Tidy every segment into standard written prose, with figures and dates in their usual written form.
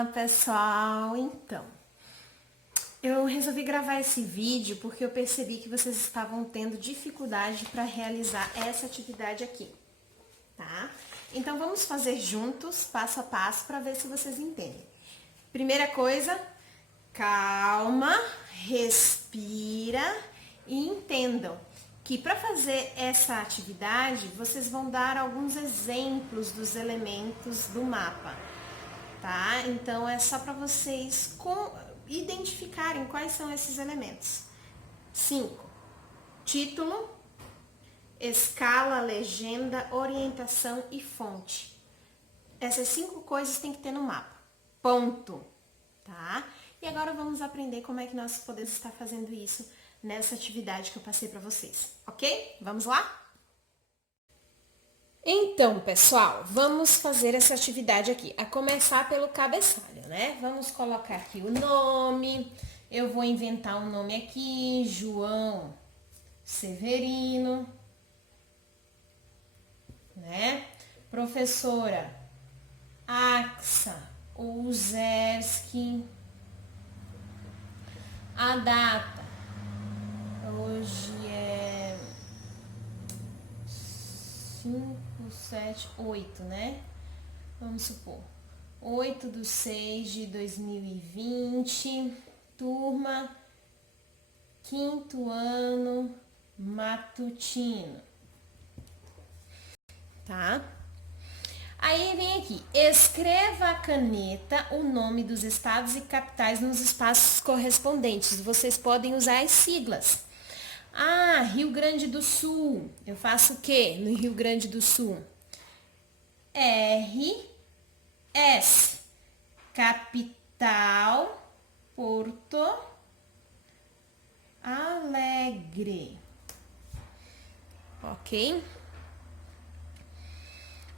Olá, pessoal! Então, eu resolvi gravar esse vídeo porque eu percebi que vocês estavam tendo dificuldade para realizar essa atividade aqui, tá? Então, vamos fazer juntos, passo a passo, para ver se vocês entendem. Primeira coisa, calma, respira e entendam que para fazer essa atividade, vocês vão dar alguns exemplos dos elementos do mapa. Tá? Então, é só para vocês identificarem quais são esses elementos. 5. Título, escala, legenda, orientação e fonte. Essas 5 coisas tem que ter no mapa. Ponto. Tá? E agora vamos aprender como é que nós podemos estar fazendo isso nessa atividade que eu passei para vocês. Ok? Vamos lá? Então, pessoal, vamos fazer essa atividade aqui, a começar pelo cabeçalho, né? Vamos colocar aqui o nome, eu vou inventar um nome aqui, João Severino, né? Professora Axa Uzerski, a data, hoje é 5, 7, 8, né? Vamos supor, 8/6/2020, turma, 5º ano, matutino, tá? Aí vem aqui, escreva a caneta o nome dos estados e capitais nos espaços correspondentes. Vocês podem usar as siglas. Ah, Rio Grande do Sul. Eu faço o quê no Rio Grande do Sul? RS. Capital, Porto Alegre. Ok?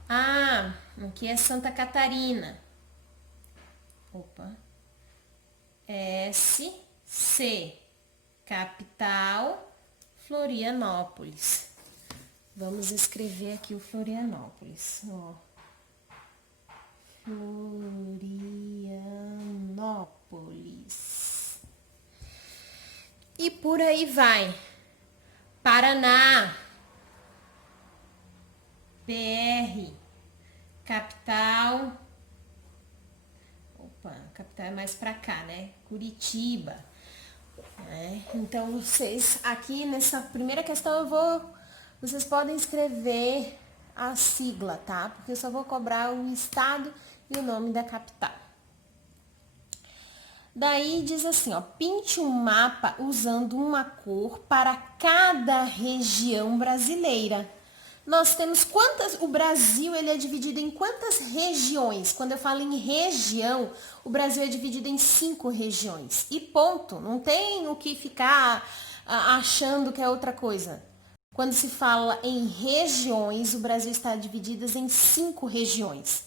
Ah, aqui é Santa Catarina. Opa. SC. Capital, Florianópolis. Vamos escrever aqui o Florianópolis. Ó. Florianópolis. E por aí vai. Paraná. PR. Capital. Opa, capital é mais pra cá, né? Curitiba. Então, vocês, aqui nessa primeira questão, vocês podem escrever a sigla, tá? Porque eu só vou cobrar o estado e o nome da capital. Daí diz assim, ó, pinte um mapa usando uma cor para cada região brasileira. Nós temos o Brasil, ele é dividido em quantas regiões? Quando eu falo em região, o Brasil é dividido em 5 regiões. E ponto, não tem o que ficar achando que é outra coisa. Quando se fala em regiões, o Brasil está dividido em 5 regiões.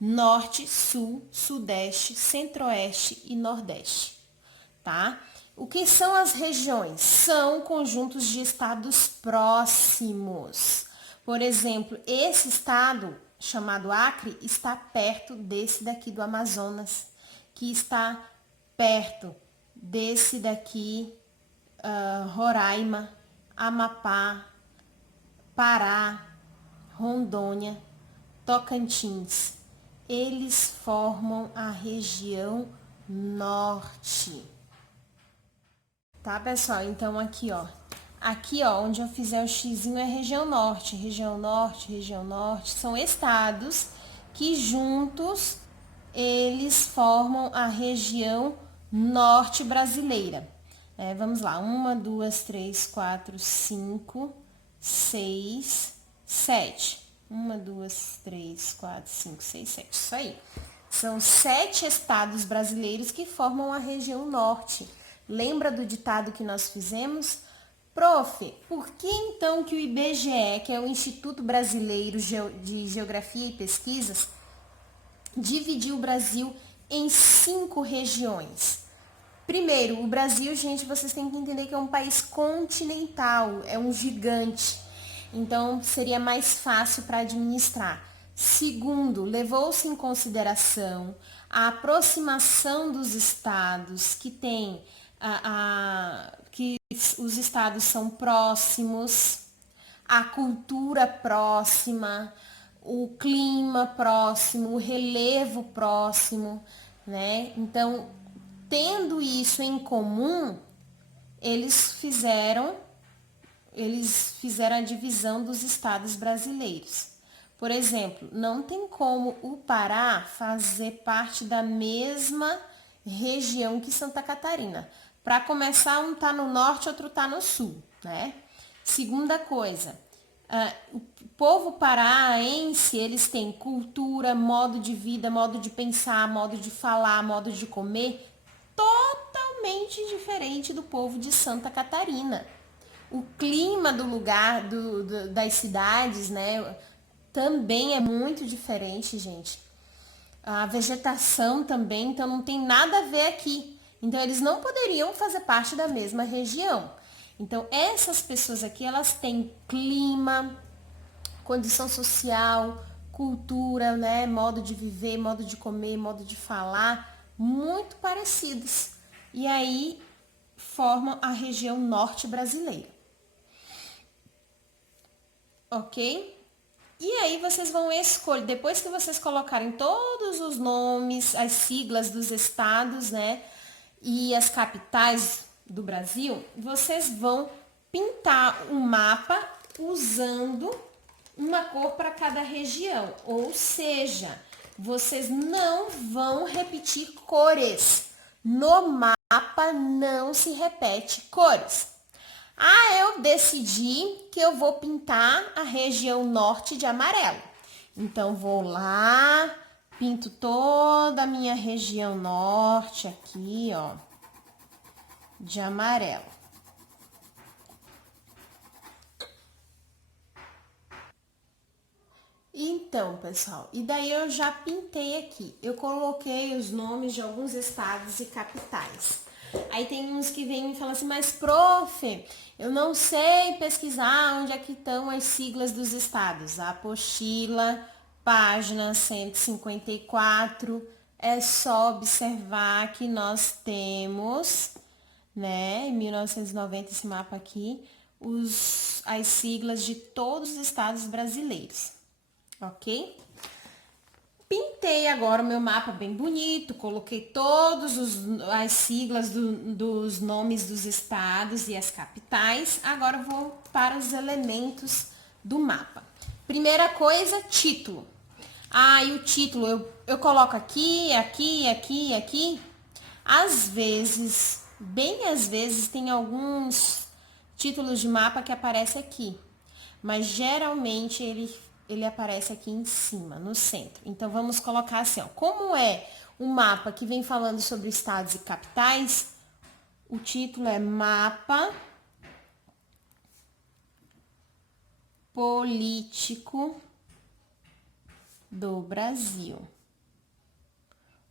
Norte, Sul, Sudeste, Centro-Oeste e Nordeste, tá? O que são as regiões? São conjuntos de estados próximos. Por exemplo, esse estado, chamado Acre, está perto desse daqui do Amazonas, que está perto desse daqui, Roraima, Amapá, Pará, Rondônia, Tocantins. Eles formam a região norte. Tá, pessoal? Então, aqui, ó. Aqui, ó, onde eu fizer o xizinho é região norte. Região norte, região norte. São estados que juntos eles formam a região norte brasileira. Vamos lá. 1, 2, 3, 4, 5, 6, 7. 1, 2, 3, 4, 5, 6, 7. Isso aí. São 7 estados brasileiros que formam a região norte. Lembra do ditado que nós fizemos? Prof, por que então que o IBGE, que é o Instituto Brasileiro de Geografia e Pesquisas, dividiu o Brasil em 5 regiões? Primeiro, o Brasil, gente, vocês têm que entender que é um país continental, é um gigante. Então, seria mais fácil para administrar. Segundo, levou-se em consideração a aproximação dos estados que tem que os estados são próximos, a cultura próxima, o clima próximo, o relevo próximo, né? Então, tendo isso em comum, eles fizeram a divisão dos estados brasileiros. Por exemplo, não tem como o Pará fazer parte da mesma região que Santa Catarina. Para começar, um está no norte, outro está no sul, né? Segunda coisa, o povo paraense, eles têm cultura, modo de vida, modo de pensar, modo de falar, modo de comer, totalmente diferente do povo de Santa Catarina. O clima do lugar, das cidades, né, também é muito diferente, gente. A vegetação também, então não tem nada a ver aqui. Então eles não poderiam fazer parte da mesma região. Então essas pessoas aqui, elas têm clima, condição social, cultura, né, modo de viver, modo de comer, modo de falar, muito parecidos. E aí formam a região norte brasileira. Ok? E aí vocês vão escolher, depois que vocês colocarem todos os nomes, as siglas dos estados, né, e as capitais do Brasil, vocês vão pintar um mapa usando uma cor para cada região. Ou seja, vocês não vão repetir cores. No mapa não se repete cores. Eu decidi que eu vou pintar a região norte de amarelo. Então, vou lá, pinto toda a minha região norte aqui, ó, de amarelo. Então, pessoal, e daí eu já pintei aqui. Eu coloquei os nomes de alguns estados e capitais. Aí tem uns que vêm e falam assim, mas prof, eu não sei pesquisar onde é que estão as siglas dos estados. A apostila, página 154, é só observar que nós temos, né, em 1990 esse mapa aqui, as siglas de todos os estados brasileiros, ok? Pintei agora o meu mapa bem bonito, coloquei todas as siglas dos nomes dos estados e as capitais. Agora eu vou para os elementos do mapa. Primeira coisa, título. E o título eu coloco aqui, aqui, aqui, aqui. Às vezes, bem às vezes, tem alguns títulos de mapa que aparecem aqui. Mas geralmente ele aparece aqui em cima, no centro. Então, vamos colocar assim, ó. Como é um mapa que vem falando sobre estados e capitais, o título é Mapa Político do Brasil.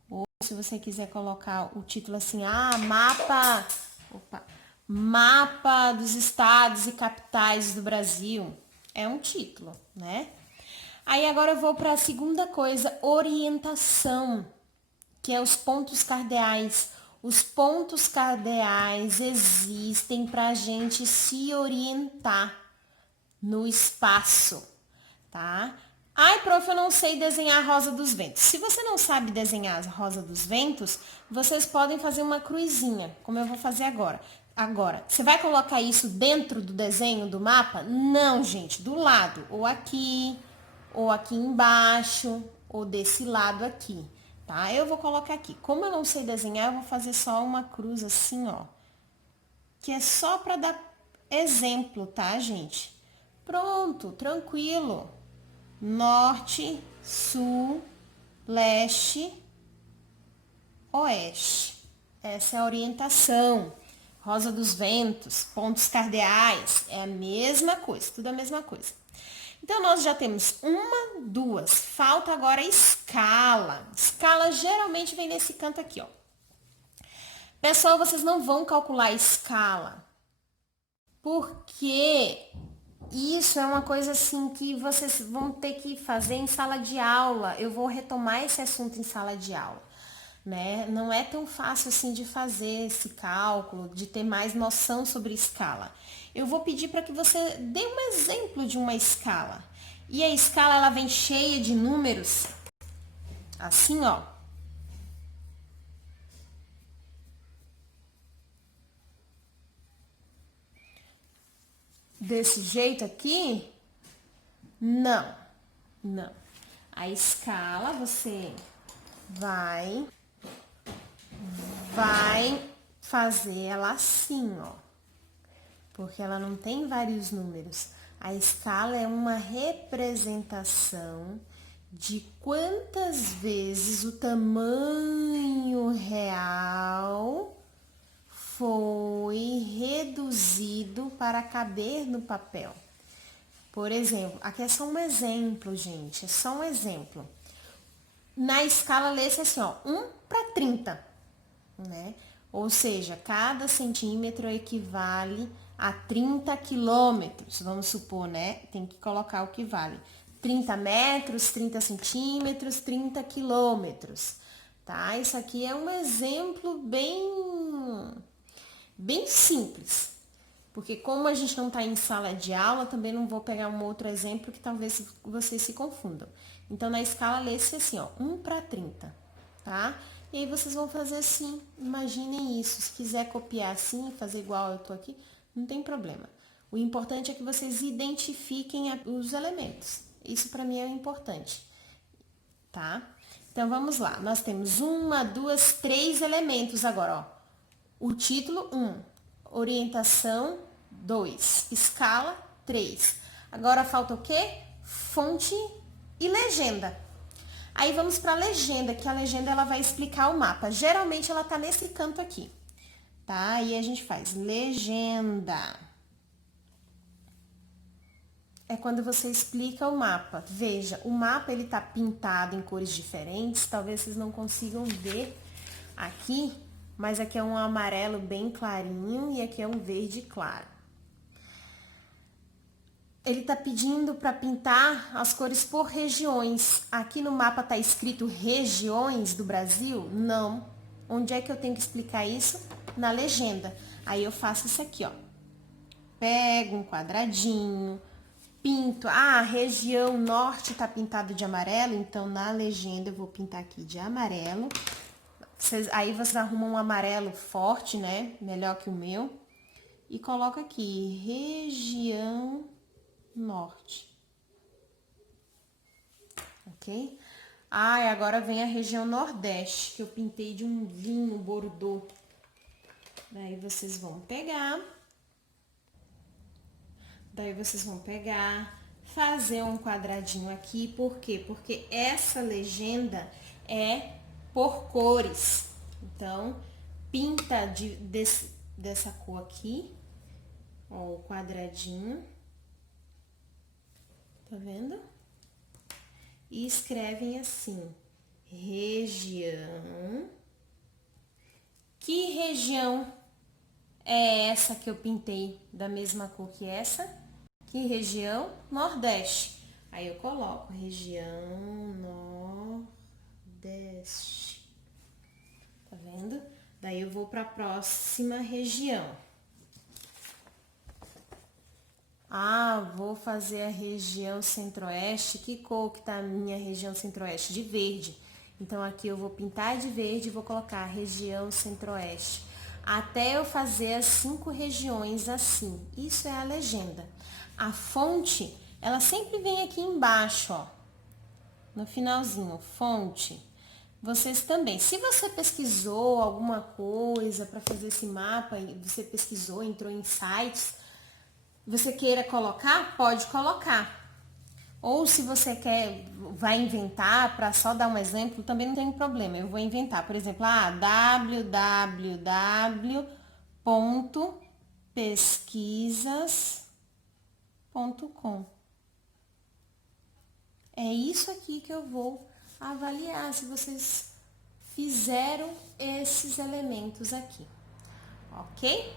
Ou se você quiser colocar o título assim, Mapa dos estados e capitais do Brasil. É um título, né? Aí agora eu vou para a segunda coisa, orientação, que é os pontos cardeais. Os pontos cardeais existem para a gente se orientar no espaço, tá? Prof, eu não sei desenhar a Rosa dos Ventos. Se você não sabe desenhar a Rosa dos Ventos, vocês podem fazer uma cruzinha, como eu vou fazer agora. Agora, você vai colocar isso dentro do desenho do mapa? Não, gente, do lado, ou aqui embaixo, ou desse lado aqui, tá? Eu vou colocar aqui. Como eu não sei desenhar, eu vou fazer só uma cruz assim, ó. Que é só para dar exemplo, tá, gente? Pronto, tranquilo. Norte, sul, leste, oeste. Essa é a orientação. Rosa dos Ventos, pontos cardeais, é a mesma coisa, tudo a mesma coisa. Então, nós já temos uma, duas. Falta agora a escala. Escala geralmente vem nesse canto aqui, ó. Pessoal, vocês não vão calcular a escala, porque isso é uma coisa assim que vocês vão ter que fazer em sala de aula. Eu vou retomar esse assunto em sala de aula, né? Não é tão fácil assim de fazer esse cálculo, de ter mais noção sobre escala. Eu vou pedir para que você dê um exemplo de uma escala. E a escala ela vem cheia de números, assim, ó. Desse jeito aqui? Não, não. A escala você vai fazer ela assim, ó. Porque ela não tem vários números. A escala é uma representação de quantas vezes o tamanho real foi reduzido para caber no papel. Por exemplo, aqui é só um exemplo, gente, é só um exemplo. Na escala lê-se assim, ó, 1/30, né? Ou seja, cada centímetro equivale a 30 quilômetros, vamos supor, né? Tem que colocar o que vale. 30 metros, 30 centímetros, 30 quilômetros, tá? Isso aqui é um exemplo bem simples, porque como a gente não está em sala de aula, também não vou pegar um outro exemplo que talvez vocês se confundam. Então, na escala, lê-se assim, ó, 1/30, tá? E aí vocês vão fazer assim, imaginem isso. Se quiser copiar assim, fazer igual eu tô aqui, não tem problema. O importante é que vocês identifiquem os elementos. Isso para mim é importante, tá? Então, vamos lá. Nós temos 1, 2, 3 elementos agora, ó. O título, 1. Orientação, 2. Escala, 3. Agora falta o quê? Fonte e legenda. Aí vamos para a legenda, que a legenda ela vai explicar o mapa. Geralmente ela tá nesse canto aqui, tá? Aí a gente faz legenda. É quando você explica o mapa. Veja, o mapa ele tá pintado em cores diferentes, talvez vocês não consigam ver aqui, mas aqui é um amarelo bem clarinho e aqui é um verde claro. Ele tá pedindo para pintar as cores por regiões. Aqui no mapa tá escrito regiões do Brasil? Não. Onde é que eu tenho que explicar isso? Na legenda. Aí eu faço isso aqui, ó. Pego um quadradinho, pinto. Ah, a região norte tá pintado de amarelo, então na legenda eu vou pintar aqui de amarelo. Aí vocês arrumam um amarelo forte, né? Melhor que o meu. E coloca aqui, região norte. Ok? Ah, e agora vem a região nordeste, que eu pintei de um vinho Bordeaux. Daí vocês vão pegar. Fazer um quadradinho aqui. Por quê? Porque essa legenda é por cores. Então, pinta dessa cor aqui, ó, o quadradinho. Tá vendo? E escrevem assim, região. Que região é essa que eu pintei da mesma cor que essa? Que região? Nordeste. Aí eu coloco região Nordeste. Tá vendo? Daí eu vou para a próxima região. Ah, vou fazer a região Centro-Oeste. Que cor que tá a minha região Centro-Oeste? De verde. Então, aqui eu vou pintar de verde e vou colocar região Centro-Oeste. Até eu fazer as 5 regiões assim. Isso é a legenda. A fonte, ela sempre vem aqui embaixo, ó. No finalzinho, fonte. Vocês também. Se você pesquisou alguma coisa para fazer esse mapa, você pesquisou, entrou em sites, você queira colocar, pode colocar. Ou se você vai inventar, para só dar um exemplo, também não tem problema. Eu vou inventar, por exemplo, www.pesquisas.com. É isso aqui que eu vou avaliar se vocês fizeram esses elementos aqui, ok?